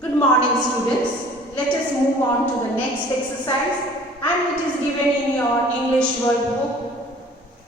Good morning students. Let us move on to the next exercise and it is given in your English word book.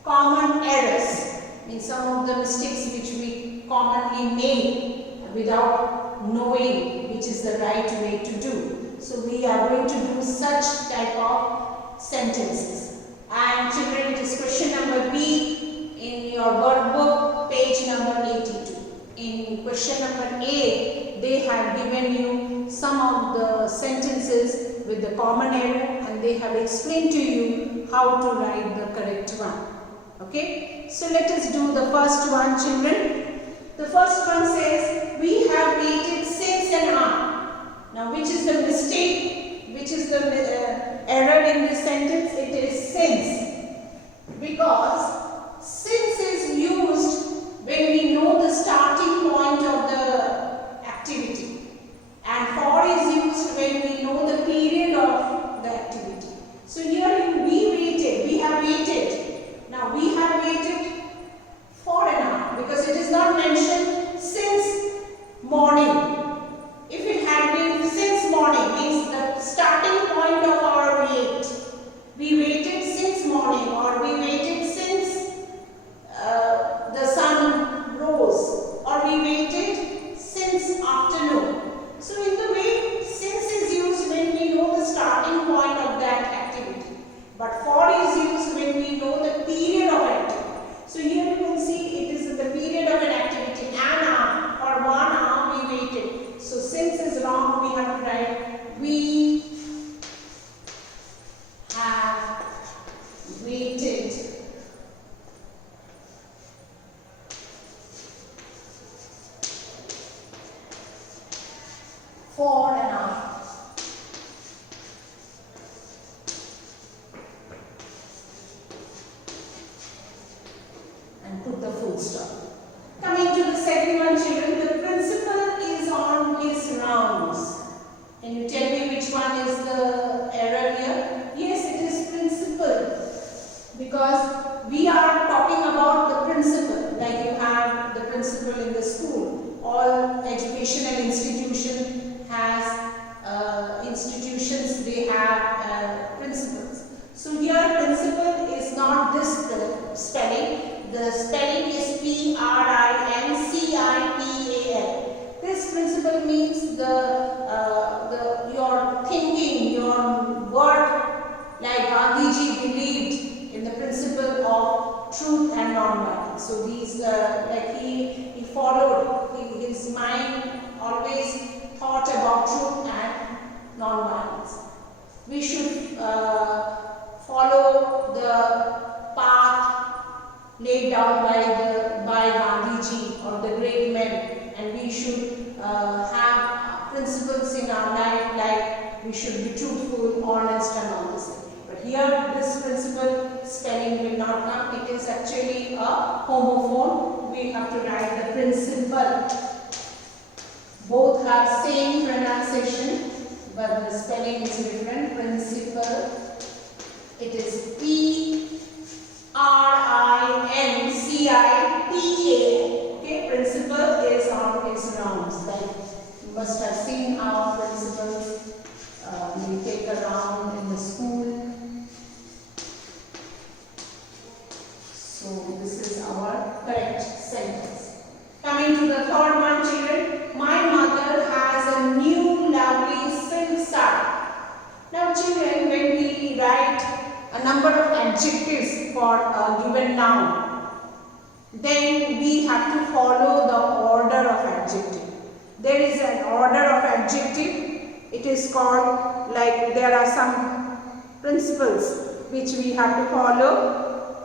Common errors means some of the mistakes which we commonly make without knowing which is the right way to do. So we are going to do such type of sentences. And children, it is question number B in your word book, page number 82. In question number A, they have given you some of the sentences with the common error and they have explained to you how to write the correct one. Okay, so let us do the first one, children. The first one says, we have waited since an hour. Now, which is the mistake? Which is the error in this sentence? It is since. Because since is used when we know the starting point of the activity, and for is used when we know the period of the activity. So here we have waited. Now we have waited for an hour because it is not mentioned since morning. If it had been since morning, means the starting point of our wait. We waited since morning, or we waited since the sun rose, or we waited since afternoon. So in the way, since is used when we know the starting point of that activity, but for is used when we know the period of activity. So here you can see it is the period of an activity, an hour or 1 hour we waited. So since is wrong, we have to write we have waited for an hour. And put the full stop. Coming to the second one, children, the principal is on his rounds. Can you tell me which one is the error here? Yes, it is principal. Because we are talking about the principal, like you have the principal in the school. All educational institution has institutions, they have principals. So here principal is not this spelling. The spelling is P-R-I-N-C-I-P-A-L. This principle means your thinking, your word, like Gandhiji believed in the principle of truth and non-violence. So these, like he followed, his mind always thought about truth and non-violence. We should follow the path laid down by Gandhiji or the great men, and we should have principles in our life, like we should be truthful, honest and all this. But here this principle spelling will not come. It is actually a homophone. We have to write the principle. Both have same pronunciation, but the spelling is different. Principle. It is P-R-I-N-C-I-P-A. Okay, principal is on his rounds. Like you must have seen our principals. We take a round in the school. So this is our correct sentence. Coming to the third one, children. My mother has a new lovely silk sari. Now children, when we write a number of adjectives for a given noun, then we have to follow the order of adjective. There is an order of adjective. It is called, like there are some principles which we have to follow.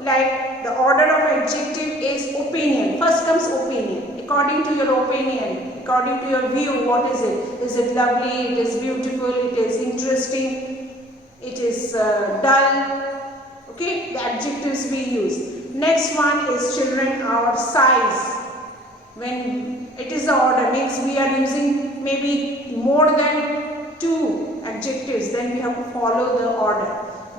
Like the order of adjective is opinion. First comes opinion. According to your opinion, according to your view, what is it? Is it lovely? It is beautiful? It is interesting? It is dull? Okay, the adjectives we use. Next one is, children, our size. When it is the order, means we are using maybe more than 2 adjectives, then we have to follow the order.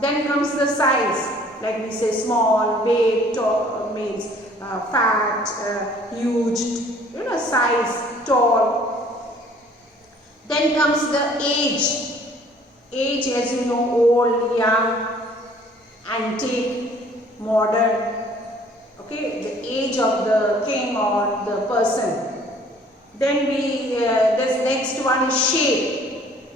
Then comes the size. Like we say small, big, tall, means fat, huge, size, tall. Then comes the age. Age, as you know, old, young, antique, modern. Okay, the age of the king or the person. Then this next one is shape.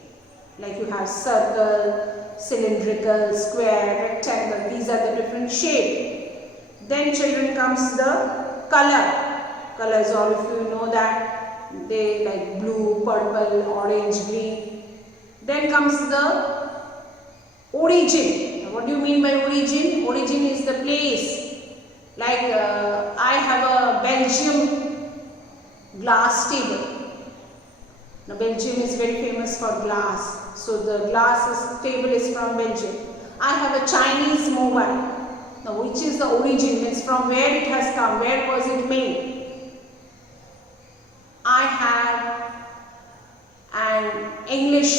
Like you have circle, cylindrical, square, rectangle. These are the different shape. Then children comes the color. Colors, all of you know that. They like blue, purple, orange, green. Then comes the origin. Now, what do you mean by origin? Origin is the place. Like I have a Belgium glass table. Now Belgium is very famous for glass. So the table is from Belgium. I have a Chinese mobile. Now which is the origin? Means from where it has come. Where was it made? I have an English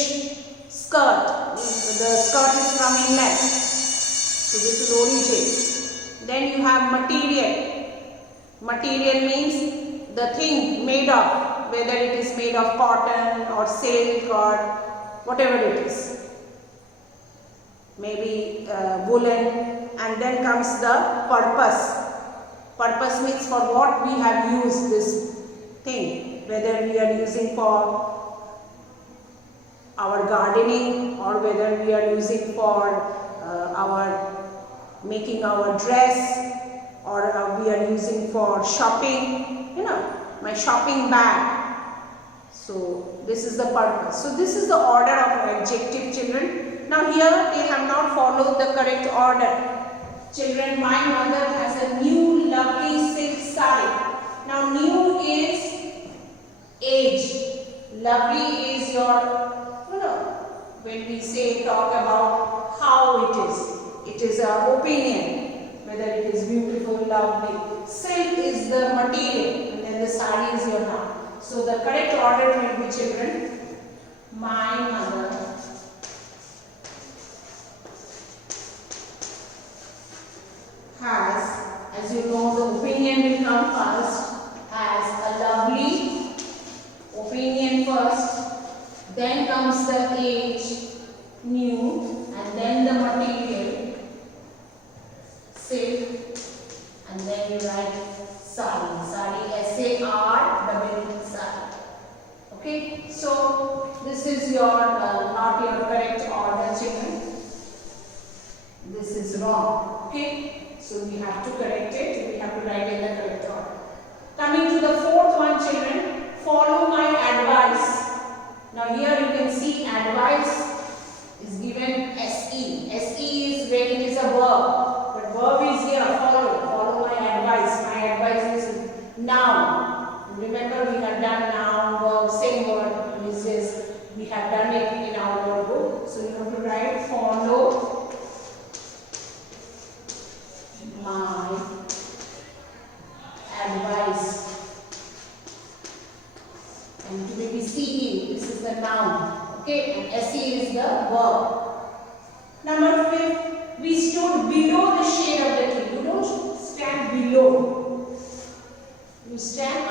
skirt. The skirt is from England. So this is origin. Then you have material. Material means the thing made of, whether it is made of cotton or silk or whatever it is. Maybe woolen. And then comes the purpose. Purpose means for what we have used this thing. Whether we are using for our gardening or whether we are using for making our dress or we are using for shopping, my shopping bag. So this is the purpose. So this is the order of adjective, children. Now here they have not followed the correct order. Children, my mother has a new lovely silk saree. Now new is age. Lovely is your, when we talk about how it is an opinion, whether it is beautiful, lovely. Silk is the material and then the saree is your noun. So the correct order will be, children, my mother has, as you know, the opinion will come first, has a lovely opinion first, then comes the age, new, and then the material, silk, and then you write sari. Sari, S-A-R-E-E, sari. Okay, so this is your not your correct order, children. This is wrong. Okay, so we have to correct it. We have to write in the correct order. Coming to the fourth one, children. Follow my advice. Now here you can see advice is given SE. SE is when it is a verb. But verb is here, follow. Follow my advice. My advice is noun. Remember we have done noun, verb, same word. This is, we have done it in our word book. So you have to write follow my advice. And to be CE, this is the noun. Okay, and SE is the verb. Number 5, we stood below the shade of the tree. You don't stand below. You stand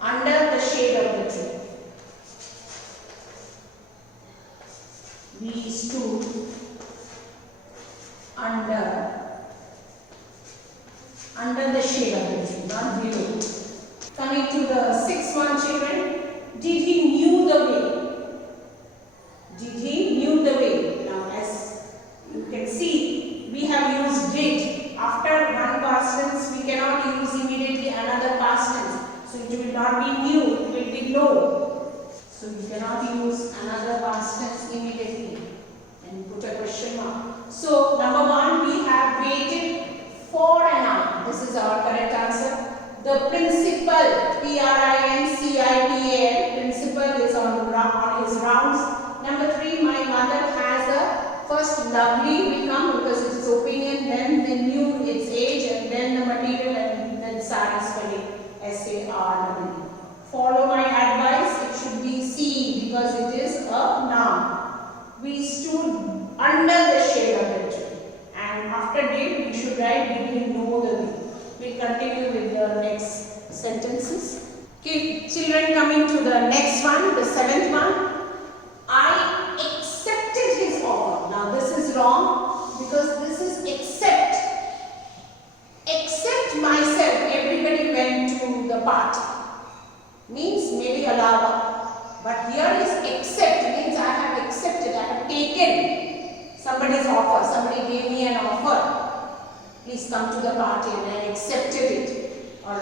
under the shade of the tree. We stood under the shade of the tree, not below. Coming to the sixth one, children. Did he knew the way? Did he knew the way? Now as you can see, we have used did. After one past tense, we cannot use immediately another past tense. So it will not be knew, it will be know. So we cannot use another past tense immediately and put a question mark. So number 1, we have waited for an hour. This is our correct answer. The principal, P-R-I-N-C-I-P-A-L, principal is on his rounds. Number 3, my mother has a first lovely will come because it's its opinion, then the new, its age, and then the material, and then sari spelling, S-A-R-W. Follow my advice, it should be C because it is a noun. We stood under the shade of the tree. And after did, we should write did we know the way. We'll continue with the next sentences. Okay, children, coming to the next one, the seventh one. I accepted his offer. Now this is wrong because this is accept. Accept myself. Everybody went to the party. Means maybe alawa. But here is accept. Means I have accepted. I have taken somebody's offer. Somebody gave me an offer. Please come to the party, and I accepted it. Or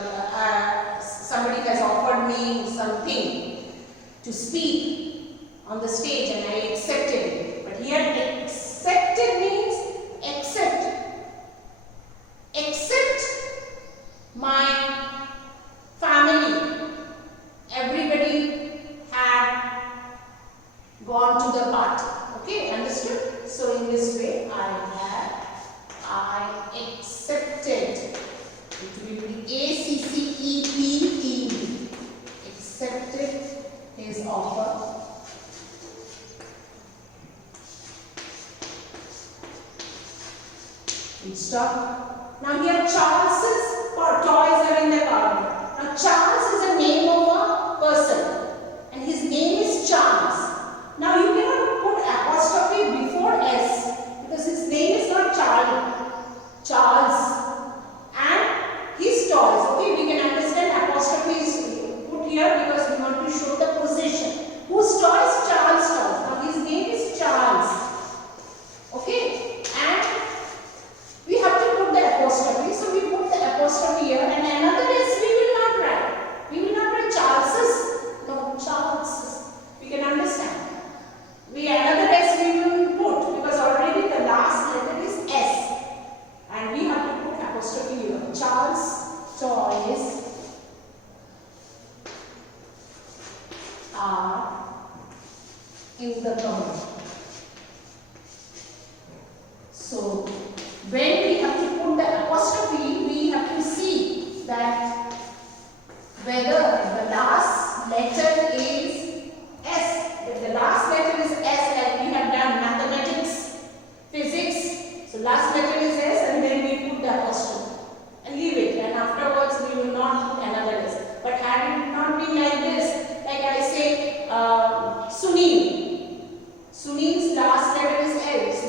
somebody has offered me something to speak on the stage, and I accepted it. But here accepted means accept. Accept my family. Everybody had gone to the party. Okay, understood? So in this way I accepted. It will be ACCEPTED. Accepted his offer. Stop. Now here Charles's toys are in the corner. Now Charles is a name of a person and his name is Charles. Now you cannot put apostrophe before S because his name is not Charles. And his toys. Okay, we can understand apostrophe is put here because we want to show the position. Whose toys? Charles' toys. Now his name is Charles. Okay, and we have to put the apostrophe. So we put the apostrophe here, and another S we will not write. We will not write Charles's. No, Charles's. We can understand. Another S we will put because already the last letter is S, and we have to put apostrophe here. Charles' toys are in the corner. So when we have to put the apostrophe, we have to see that whether the last letter is S. If the last letter is S, like we have done mathematics, physics, so last letter is S and then we put the apostrophe and leave it, and afterwards we will not put another S. But had it not been like this, like I say Sunil. Sunil's last letter is L, so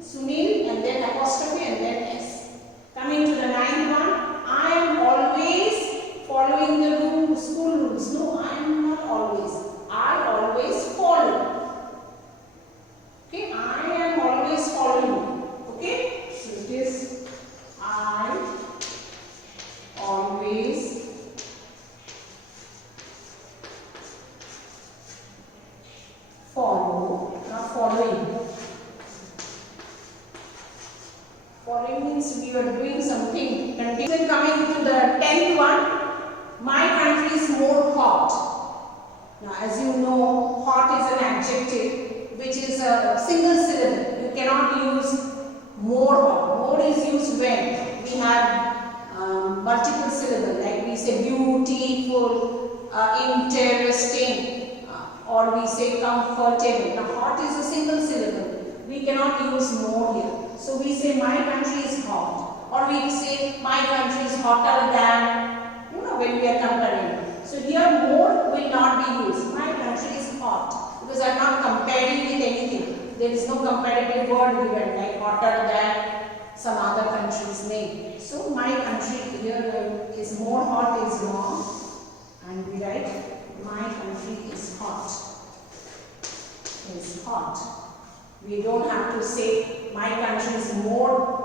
Sunil and then apostrophe and then S. Coming to the ninth one, I am always following the rules, school rules. No, I am not always. I always follow. Okay, I am always following. Okay, so it is I always follow. Now following. Following means we are doing something. Then coming to the 10th one, my country is more hot. Now as you know, hot is an adjective which is a single syllable. You cannot use more hot. More is used when we have multiple syllables, like we say beautiful, interesting, or we say comfortable. Now hot is a single syllable. We cannot use more here. So we say my country is hot, or we say my country is hotter than, when we are comparing. So here more will not be used. My country is hot because I am not comparing with anything. There is no comparative word given like hotter than some other country's name. So my country here is more hot is wrong, and we write my country is hot. Is hot. We don't have to say my country is more